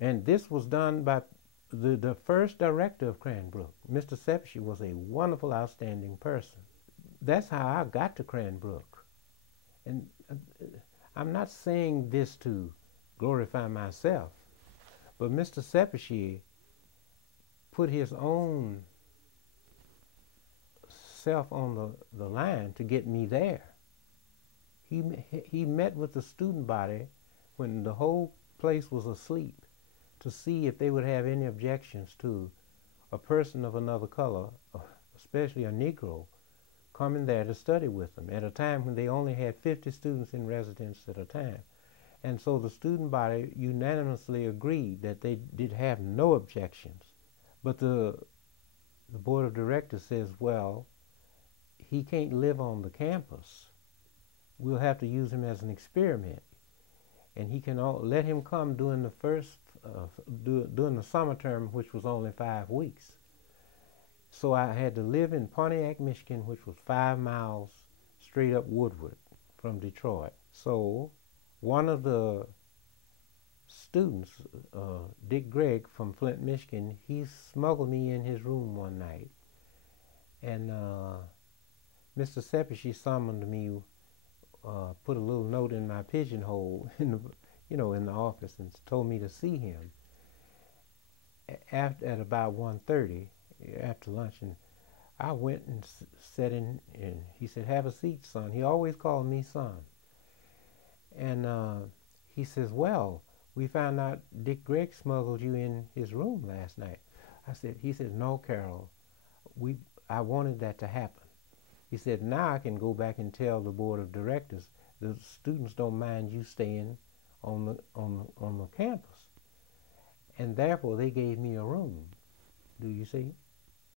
And this was done by the first director of Cranbrook. Mr. Sepshi was a wonderful, outstanding person. That's how I got to Cranbrook. And I'm not saying this to glorify myself, but Mr. Sepshi put his own self on the line to get me there. He met with the student body when the whole place was asleep to see if they would have any objections to a person of another color, especially a Negro, coming there to study with them at a time when they only had 50 students in residence at a time. And so the student body unanimously agreed that they did have no objections. But the board of directors says, well, he can't live on the campus. We'll have to use him as an experiment. And he can let him come during the during the summer term, which was only 5 weeks. So I had to live in Pontiac, Michigan, which was 5 miles straight up Woodward from Detroit. So one of the students, Dick Gregg from Flint, Michigan, he smuggled me in his room one night. And Mr. Seppi summoned me, put a little note in my pigeonhole in the office, and told me to see him at about 1:30 after lunch. And I went and sat in, and he said, "Have a seat, son." He always called me son. And he says, "Well, we found out Dick Gregg smuggled you in his room last night." He said, "No, Carroll, I wanted that to happen." He said, "Now I can go back and tell the board of directors the students don't mind you staying on the campus." And therefore they gave me a room. Do you see?